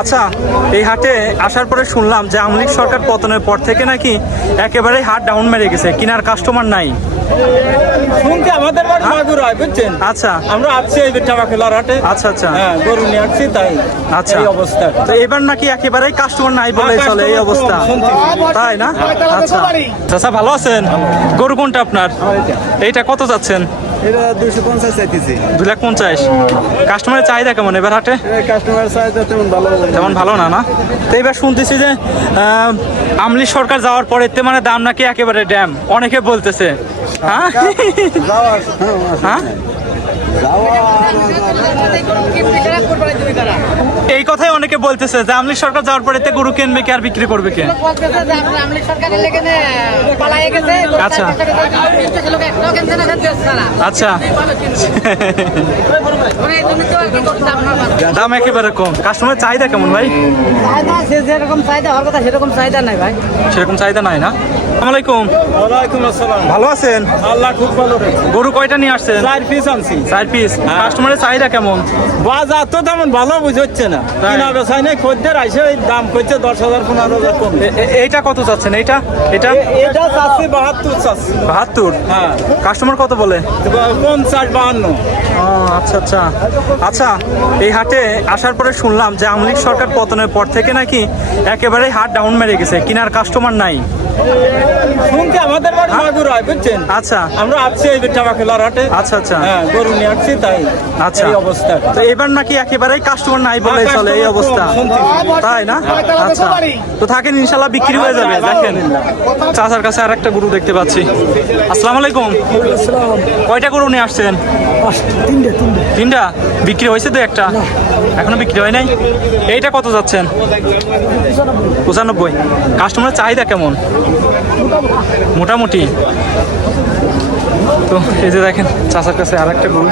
আচ্ছা এই হাটে আসার পরে শুনলাম যে আওয়ামী লীগ সরকার পতনের পর থেকে নাকি একেবারে হাট ডাউন মেরে গেছে কিনার কাস্টমার নাই। শুনতে আমাদের বাড়ি মাগুর হয় বুঝছেন? আচ্ছা। আমরা আসছি এই টাকা খেলার হাটে। আচ্ছা আচ্ছা। হ্যাঁ গরু নিয়ে আসছি তাই আচ্ছা। এই অবস্থা। তো এবার নাকি একেবারেই কাস্টমার নাই বলে হ্যাঁ, চলে এই অবস্থা। তাই না? আচ্ছা। চাচা ভালো আছেন? গরু কোনটা আপনার? এইটা। কত যাচ্ছেন? এটা দুশো পঞ্চাশ চাইতেছি। দু লাখ পঞ্চাশ। কাস্টমারের চাহিদা কেমন এবার হাটে? কাস্টমার চাহিদা তেমন ভালো তেমন ভালো না না? তো এবার শুনতেছি যে আমলি সরকার যাওয়ার পরে তে মানে দাম নাকি একেবারে ড্যাম। অনেকে বলতেছে। হ্যাঁ? হ্যাঁ? এই কথাই অনেকে বলতেছে যে আমলি সরকার যাওয়ার পরে গরু কিনবে কে আর বিক্রি করবে কে? আচ্ছা। আচ্ছা। মানে দাম একেবারে কম। কাস্টমারের চাহিদা কেমন ভাই? যেরকম চাহিদা হওয়ার কথা সেরকম চাহিদা নাই ভাই। সেরকম চাহিদা নাই না? আসসালামাইকুম ওয়ালাইকুম আসসালাম। ভালো আছেন? আল্লাহ খুব ভালো গরু কয়টা নিয়ে আসছেন? চার পিস আনছি। চার পিস কাস্টমারের চাহিদা কেমন? বাজার তো তেমন ভালো বুঝছে না? কিনা নাই খদ্দের ওই দাম করছে দশ হাজার পনেরো হাজার কম। এইটা কত এইটা? এটা এটা চাচ্ছি বাহাত্তর চাচ্ছি। বাহাত্তর? হ্যাঁ। কাস্টমার কত বলে? পঞ্চাশ বাহান্ন। আচ্ছা আচ্ছা। আচ্ছা এই হাটে আসার পরে শুনলাম যে আওয়ামী সরকার পতনের পর থেকে নাকি একেবারে হাট ডাউন মেরে গেছে কিনার কাস্টমার নাই। শুনতে আমাদের বাড়ি মাগুর হয় বুঝছেন? আচ্ছা। আমরা আসছি এই টাকা খেলার হাটে আচ্ছা আচ্ছা। হ্যাঁ গরু নিয়ে আসছি তাই আচ্ছা। এই অবস্থা। তো এবার নাকি একেবারেই কাস্টমার নাই বলে হ্যাঁ, চলে এই অবস্থা। তাই না? আচ্ছা। তো থাকেন ইনশাল্লাহ বিক্রি হয়ে যাবে দেখেন। চাচার কাছে আর একটা গরু দেখতে পাচ্ছি। আসসালামু আলাইকুম। কয়টা গরু নিয়ে আসছেন? তিনটা বিক্রি হয়েছে তো একটা? এখনও বিক্রি হয় নাই? এইটা কত যাচ্ছেন? পঁচানব্বই। কাস্টমারের চাহিদা কেমন? মোটামুটি। তো এই যে দেখেন, চাচার কাছে আর একটা গরু।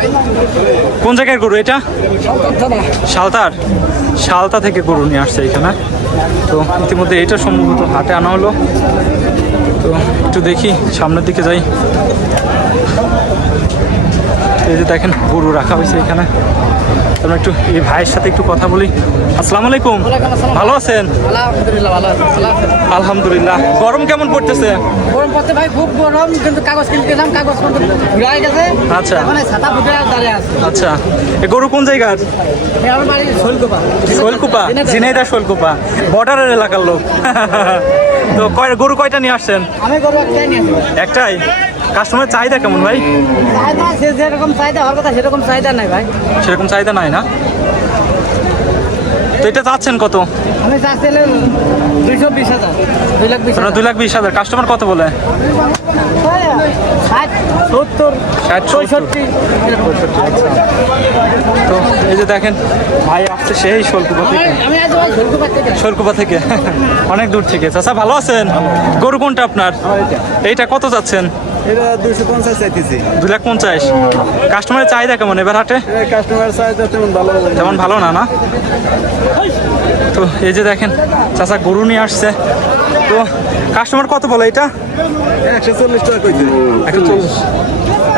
কোন জায়গার গরু এটা? সালতার সালতা থেকে গরু নিয়ে আসছে এখানে। তো ইতিমধ্যে এটা সম্ভবত হাটে আনা হলো। তো একটু দেখি, সামনের দিকে যাই। এই যে দেখেন গরু রাখা হয়েছে এখানে। আমরা একটু এই ভাইয়ের সাথে একটু কথা বলি। আসসালামু আলাইকুম। ভালো আছেন? আলহামদুলিল্লাহ গরম কেমন পড়তেছে? গরম পড়তে ভাই খুব গরম কিন্তু কাগজ কিনতেছিলাম কাগজ ঘুরাই গেছে। আচ্ছা। এখন ছাতা ফুটে দাঁড়িয়ে আছে। আচ্ছা। এ গরু কোন জায়গার? এই আমার বাড়ি শৈলকুপা। শোলকুপা? ঝিনাইদা শোলকুপা। বর্ডারের এলাকার লোক। তো কয় গরু কয়টা নিয়ে আসছেন? আমি গরু একটাই নিয়ে আসব একটাই? কাস্টমারের চাহিদা কেমন ভাই? চাহিদা যেরকম চাহিদা হওয়ার কথা সেরকম চাহিদা নাই ভাই। সেরকম চাহিদা নাই না? তো এটা চাচ্ছেন কত? আমি চাচ্ছিলাম দুইশো বিশ হাজার দুই লাখ বিশ দুই লাখ বিশ হাজার। কাস্টমার কত বলে? তো এই যে দেখেন ভাই আসছে সেই শৈলকুপা থেকে। শোলকুপা থেকে। অনেক দূর থেকে। চাচা ভালো আছেন? গরু কোনটা আপনার? এইটা। কত যাচ্ছেন এটা দুশো পঞ্চাশ চাইতেছি। দুই লাখ পঞ্চাশ। কাস্টমারের চাহিদা কেমন এবার হাটে? কাস্টমার চাহিদা তেমন ভালো তেমন ভালো না না? তো এই যে দেখেন চাচা গরু নিয়ে আসছে। তো কাস্টমার কত বলে এটা? একশো চল্লিশ টাকা কইছে। একশো চল্লিশ।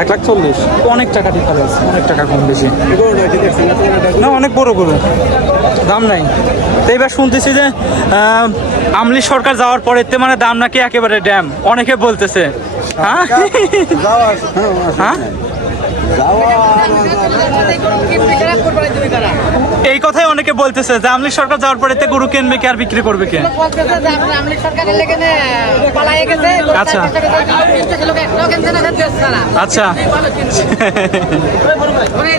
এক লাখ চল্লিশ। তো অনেক টাকা ডিফারেন্স অনেক টাকা কম বেশি। না অনেক বড় গরু। দাম নাই। তো এবার শুনতেছি যে আমলি সরকার যাওয়ার পরে মানে দাম নাকি একেবারে ড্যাম। অনেকে বলতেছে হ্যাঁ হ্যাঁ এই কথাই অনেকে বলতেছে যে আমলি সরকার যাওয়ার পরে এতে গরু কিনবে কে আর বিক্রি করবে কে? আচ্ছা। আচ্ছা। মানে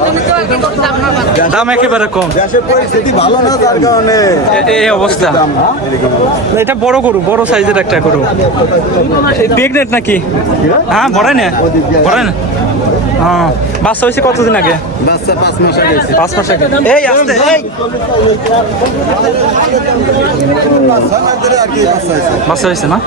দাম একেবারে কম। ভালো না তার কারণে এই অবস্থা। দাম এটা বড় গরু বড় সাইজের একটা গরু। প্রেগনেন্ট নাকি? হ্যাঁ ভরে না ভরে না হ্যাঁ বাচ্চা হয়েছে কতদিন আগে? বাচ্চা পাঁচ মাস আগে পাঁচ মাস আগে। এই আসতে বাচ্চা হয়েছে না?